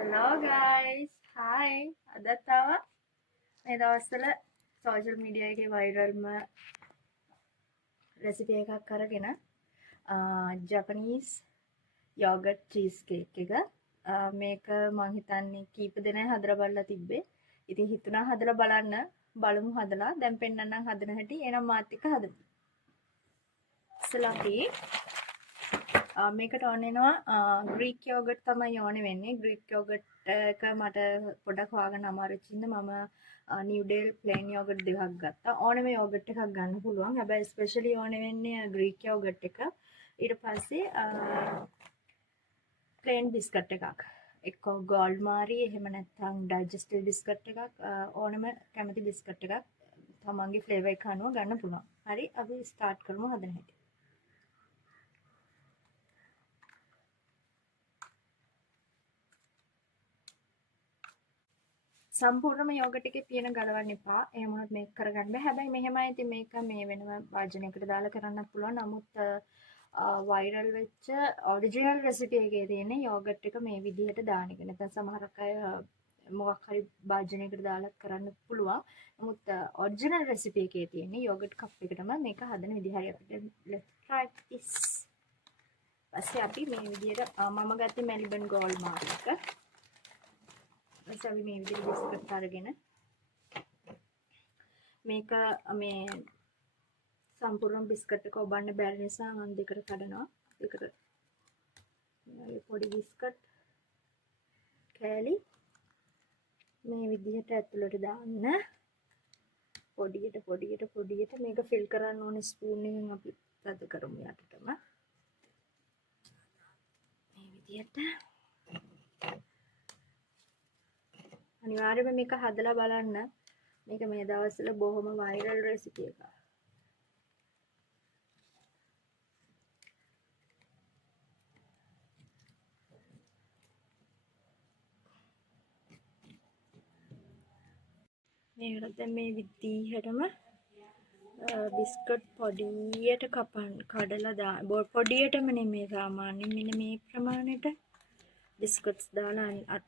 Hello guys. Hi. අදත් ආවා මේ දවස්වල සෝෂල් මීඩියා එකේ වයිරල්ම රෙසිපි එකක් අරගෙන ජපනීස් යෝගට් චීස් කේක් එක මේක මං හිතන්නේ කීප දෙනෙක් හදලා බලලා තිබ්බේ. ඉතින් හිතුණා හදලා බලන්න බලමු හදලා. දැන් පෙන්නන්නම් හදන හැටි. එහෙනම් මාත් එක්ක හදමු. ඉස්සෙල්ලා අපි මේකට ඕන වෙනවා ග්‍රීක් යෝගට් තමයි ඕනේ වෙන්නේ. ග්‍රීක් යෝගට් එක මට පොඩක් හොයාගන්න අමාරුයි ඉන්න මම නිව්ඩේල් ප්ලේන් යෝගට් දෙකක් ගත්තා. ඕනෙම යෝගට් එකක් ගන්න පුළුවන්. හැබැයි ස්පෙෂලි ඕනේ වෙන්නේ ග්‍රීක් යෝගට් එක. ඊට පස්සේ ප්ලේන් බිස්කට් එකක්. එක්ක ගෝල්ඩ් මාරි එහෙම නැත්නම් ඩයිජෙස්ටිව් බිස්කට් එකක් ඕනෙම කැමති බිස්කට් එකක් තමන්ගේ ෆ්ලේවර් එක අනුව ගන්න පුළුවන්. හරි අපි ස්ටාර්ට් කරමු හදන හැටි. සම්පූර්ණම යෝගට් එකේ පියන ගලවන්න එපා. එහෙම වුණොත් මේක කරගන්න බෑ. හැබැයි මෙහෙමයි ඉතින් මේක මේ වෙනම වාජනයකට දාලා කරන්නත් පුළුවන්. නමුත් වයිරල් වෙච්ච ඔරිජිනල් රෙසිපි එකේ තියෙන යෝගට් එක මේ විදිහට දාන එක. නැත්නම් සමහරක් අය මොකක් හරි වාජනයකට දාලා කරන්න පුළුවන්. නමුත් ඔරිජිනල් රෙසිපි එකේ තියෙන යෝගට් කප් එකටම මේක හදන විදිහ හරි අපිට let's try this. පස්සේ අපි මේ විදිහට මම ගත්තේ මෙලිබන් ගෝල්ඩ් මාර්ක් එක. අපි මේ විදිහට බිස්කට් අරගෙන මේක මේ සම්පූර්ණ බිස්කට් එක ඔබන්න බැරි නිසා මම දෙකට කඩනවා. දෙකට මේ පොඩි බිස්කට් කෑලි මේ විදිහට ඇතුළට දාන්න. පොඩියට මේක ෆිල් කරන්න ඕනේ ස්පූන් එකෙන් අපි තද කරමු යටටම. මේ විදිහට අනිවාර්යයෙන්ම මේක හදලා බලන්න. මේක මේ දවස්වල බොහොම වයිරල් රෙසිපි එකක්. මේකට දැන් මේ විදිහටම බිස්කට් පොඩියට කඩලා දාන්න. පොඩියටම නෙමෙයි සාමාන්‍යයෙන් මෙන්න මේ ප්‍රමාණයට බිස්කට්ස් දාලා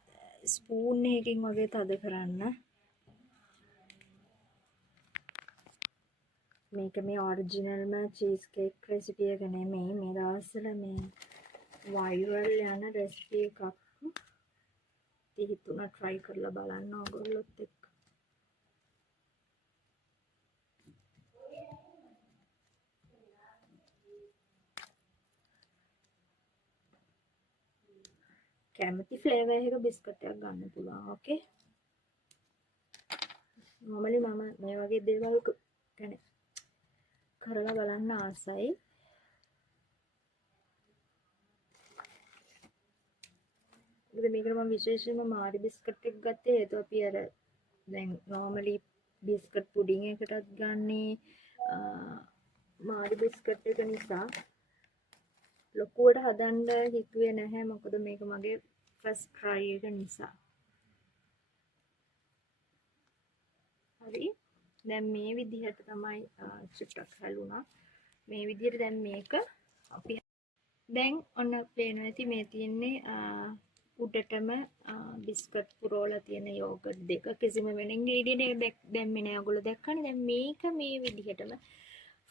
ස්පූන් එකකින් වගේ තද කරන්න. මේක මේ ඔරිජිනල්ම චීස් කේක් රෙසිපි එක නෙමෙයි. මේ දවස්වල මේ වයිරල් යන රෙසිපි එකක්. හිතුණා try කරලා බලන්න ඕගොල්ලොත් එක්ක. කැමති ෆ්ලේවර් එකක බිස්කට් එකක් ගන්න පුළුවන්. ඕකේ. normally මම මේ වගේ දේවල් يعني කරලා බලන්න ආසයි. මොකද මේකට මම විශේෂයෙන්ම මාරි බිස්කට් එක ගත්තේ හේතුව අපි අර දැන් normally බිස්කට් පුඩින් එකටත් ගන්නේ මාරි බිස්කට් එක නිසා ලොකුවට හදන්න හිතුවේ නැහැ. මොකද මේක මගේ ෆස්ට් try එක නිසා. හරි. දැන් මේ විදිහට තමයි චුට්ටක් හැලුණා. මේ විදිහට දැන් මේක අපි දැන් ඔන්න පේනවා ඇති මේ තියෙන්නේ උඩටම බිස්කට් පුරවලා තියෙන යෝගට් දෙක. කිසිම වෙන ඉන්ග්‍රීඩියන්ට් එකක් දැම්මේ නැහැ. ඔයගොල්ලෝ දැක්කනේ. දැන් මේක මේ විදිහටම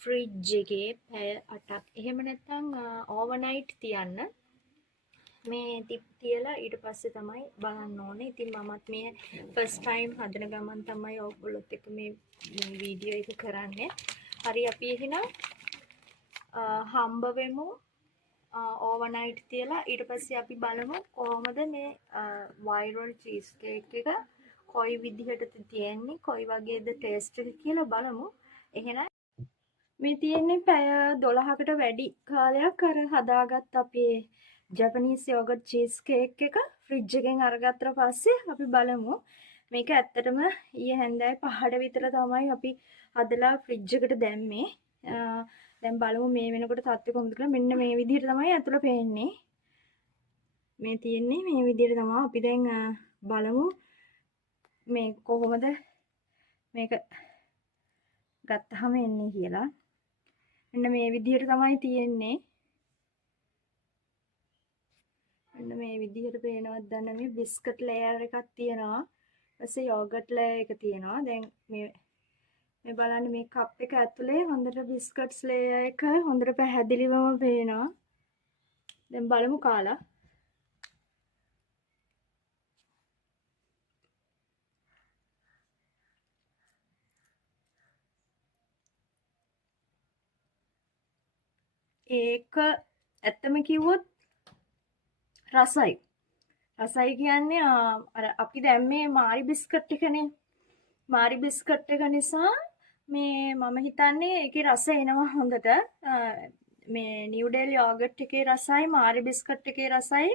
ෆ්‍රිජ් එකේ පැය 8ක් එහෙම නැත්නම් ඕවර්නයිට් තියන්න. මේ ටිප් තියලා ඊට පස්සේ තමයි බලන්න ඕනේ. ඉතින් මමත් මේ ෆස්ට් ටයිම් හදන ගමන් තමයි ඔයගොල්ලොත් එක්ක මේ වීඩියෝ එක කරන්නේ. හරි අපි එහෙනම් හම්බ වෙමු ඕවර්නයිට් තියලා ඊට පස්සේ අපි බලමු කොහොමද මේ වයිරල් චීස් කේක් එක කොයි විදිහටද තියෙන්නේ කොයි වගේද ටේස්ට් එක කියලා බලමු. එහෙනම් මේ තියෙන්නේ පැය 12කට වැඩි කාලයක් අර හදාගත්ත අපේ ජපනීස් යෝගට් චීස් කේක් එක ෆ්‍රිජ් එකෙන් අරගත්තට පස්සේ අපි බලමු. මේක ඇත්තටම ඊයේ හැන්දෑවේ 5ට විතර තමයි අපි හදලා ෆ්‍රිජ් එකට දැම්මේ. දැන් බලමු මේ වෙනකොට තත්ත්වය කොහොමද කියලා. මෙන්න මේ විදිහට තමයි ඇතුළ පේන්නේ. මේ තියෙන්නේ මේ විදිහට තමයි. අපි දැන් බලමු මේ කොහොමද මේක ගත්තාම එන්නේ කියලා. මෙන්න මේ විදිහට තමයි තියෙන්නේ. අන්න මේ විදිහට පේනවත් දන්න මේ බිස්කට් ලේයර් එකක් තියෙනවා. ඊපස්සේ යෝගට් ලේයර් එක තියෙනවා. දැන් මේ බලන්න මේ කප් එක ඇතුලේ හොඳට බිස්කට්ස් ලේයර් එක හොඳට පැහැදිලිවම පේනවා. දැන් බලමු කාලා. ඒක ඇත්තම කිව්වොත් රසයි. රසයි කියන්නේ අර අපි දැම්මේ මාරි බිස්කට් එකනේ. මාරි බිස්කට් එක නිසා මේ මම හිතන්නේ ඒකේ රස එනවා හොඳට. මේ නිව්ඩෙල් යෝගට් එකේ රසයි මාරි බිස්කට් එකේ රසයි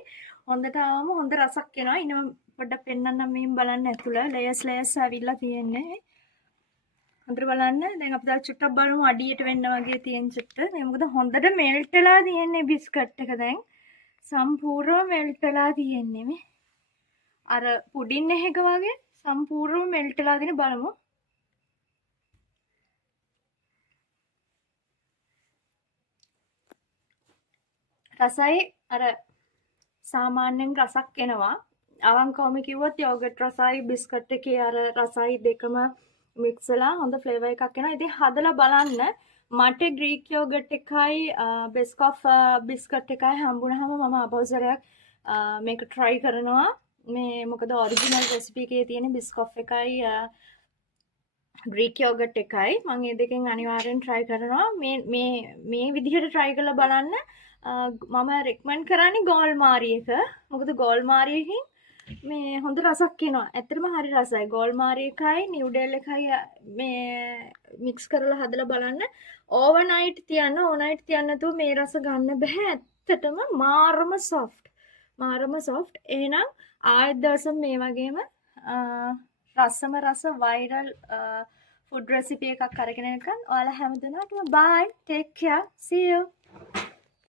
හොඳට ආවම හොඳ රසක් එනවා. ඉතින් පොඩ්ඩක් පෙන්නන්නම් මෙහෙම බලන්න ඇතුළ ලේයර්ස් ඇවිල්ලා තියෙන්නේ. හොඳට බලන්න. දැන් අපි දැන් චුට්ටක් බලමු අඩියට වෙන්න වගේ තියෙන චුට්ට. මේ මොකද හොඳට මෙල්ට් වෙලා තියෙන්නේ බිස්කට් එක දැන්. සම්පූර්ණව මෙල්ට් වෙලා තියෙන්නේ මේ. අර පුඩින් එක වගේ සම්පූර්ණව මෙල්ට් වෙලා තියෙන බලමු. රසයි අර සාමාන්‍යයෙන් රසක් එනවා. අවංකවම කිව්වොත් යෝගට් රසයි බිස්කට් එකේ අර රසයි දෙකම මික්ස් වෙලා හොඳ ෆ්ලේවර් එකක් එනවා. ඉතින් හදලා බලන්න. මට ග්‍රීක් යෝගට් එකයි බෙස්කොෆ් බිස්කට් එකයි හම්බුනහම මම අපෝසරයක් මේක try කරනවා. මේ මොකද ඔරිජිනල් රෙසිපි එකේ තියෙන බිස්කොෆ් එකයි ග්‍රීක් යෝගට් එකයි මම මේ දෙකෙන් අනිවාර්යෙන් try කරනවා. මේ විදිහට try කරලා බලන්න. මම රෙකමන්ඩ් කරන්නේ ගෝල් මාරි එක. මොකද ගෝල් මාරි එකෙන් මේ හොඳ රසක් එනවා. ඇත්තටම හරි රසයි. ගෝල් මාරි එකයි නිව්ඩෙල් එකයි මේ මික්ස් කරලා හදලා බලන්න. ඕවර්නයිට් තියන්න. ඕවර්නයිට් තියන්න නැතුව මේ රස ගන්න බෑ. ඇත්තටම මාරම soft. මාරම soft. එහෙනම් ආයෙත් දවසක් මේ වගේම රසම රස වයිරල් ෆුඩ් රෙසිපි එකක් අරගෙන එනකන් ඔයාලා හැමදෙනාටම bye. Take care. See you.